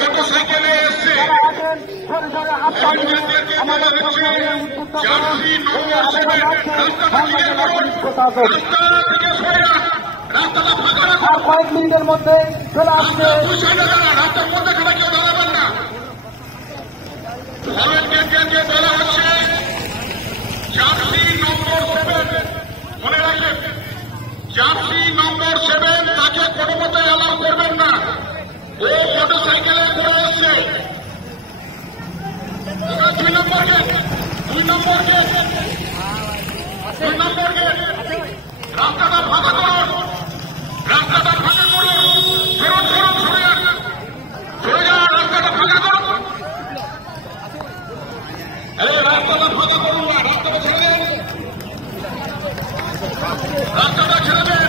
মোটরসাইকেলে এসছে কয়েক মিনিটের মধ্যে চলে আসছে। রাস্তার মধ্যে কেউ দাঁড়াবেন না, বলা হচ্ছে জার্সি নম্বর 7, মনে রাখবেন জার্সি নম্বর 7 তাকে কোনো মতে অ্যালাউ করবেন না। ও মোটরসাইকেলে করে এসছে। 2 নম্বর গেট রাস্তাটা ফাঁকা করুন, রাস্তাটা ফাঁকা করুন, সরে যান, রাস্তাটা ফাঁকা করুন, রাস্তাটা ফাঁকা করুন না, রাস্তাটা ছেড়ে দেন, রাস্তাটা ছেড়ে দেন।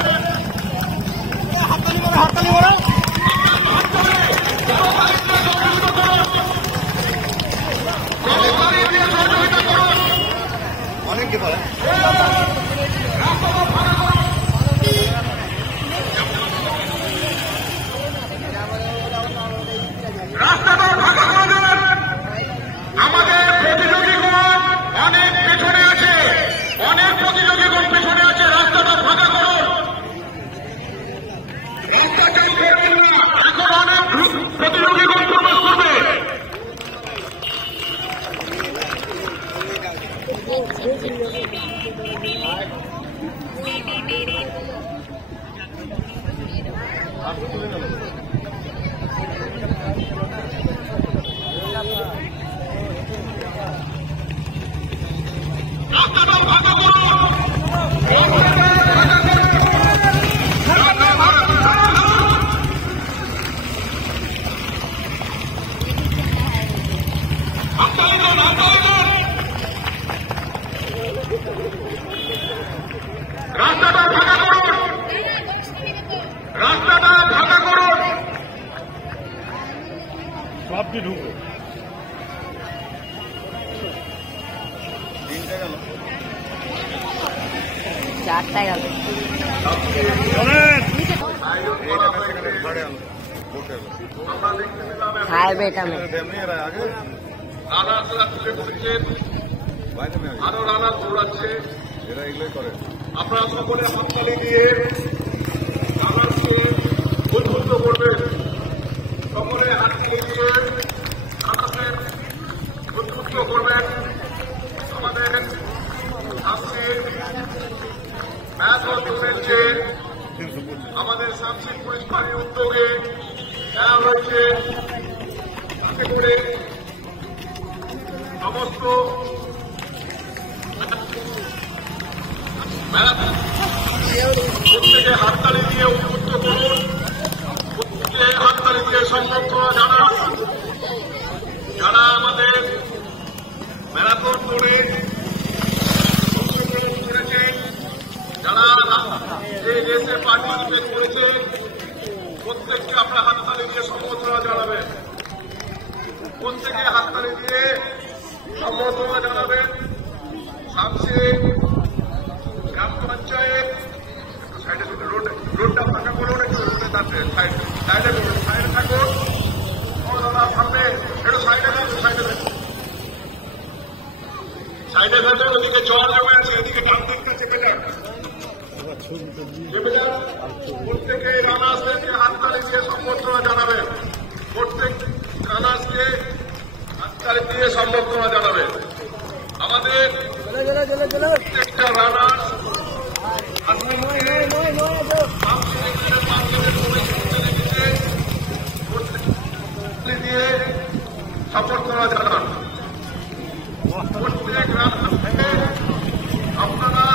অনেকে বলে রাস্তাটা ফাঁকা করে দেন। আমাদের প্রতিযোগীগণ অনেক পেছনে আছে, রাস্তাটা ফাঁকা করুন, রাস্তা চালু করবেন না, এখন অনেক প্রতিযোগীগণ প্রবেশ করবে। রাস্তাটা ফাঁকা করুন, রাস্তাটা ফাঁকা করুন, রাস্তাটা ফাঁকা করুন। সবটি ঢুকবে। 4টা গেল। হাইওয়েটা में রানার্সরা তুলে পড়ছেন, আরো রানার দৌড়াচ্ছে। আপনারা সকলে হাততালি দিয়ে রানার্সকে উদ্বুদ্ধ করবেন, সকলে হাততালি দিয়ে রানার্সের উদ্বুদ্ধ করবেন। আমাদের সামনে ম্যারাথন চলছে, আমাদের শামসির পুলিশ ফাঁড়ির উদ্যোগে খেলা হয়েছে, তাতে করে সমস্ত প্রত্যেকে হাততালি দিয়ে উদ্বুদ্ধ করুন, প্রত্যেকে হাততালি দিয়ে সংরক্ষণ জানান। যারা আমাদের ম্যারাথন করে করেছেন, যারা এই রেসে পার্টিসিপেট করেছে, প্রত্যেককে আপনার হাততালি দিয়ে সম্বর্ধনা জানাবেন, প্রত্যেকে হাততালি দিয়ে সম্বর্ধনা জানাবেন। শামসি গ্রাম পঞ্চায়েত রোডটা ফাঁকা করুন, একটু সাইডে থাকুন, সামনে একটু সাইডে থাকুন, ওদিকে জল জমে আছে, এদিকে ডান দিকটা চেপে যান, প্রত্যেকে রানার্সদেরকে হাততালি দিয়ে সম্বর্ধনা জানাবেন, প্রত্যেক রানার্সকে হাততালি দিয়ে সম্বর্ধনা জানাবেন। আমাদের প্রত্যেকটা রানার্স দিয়ে সম্বর্ধনা জানান। প্রত্যেক রানার্স আপনারা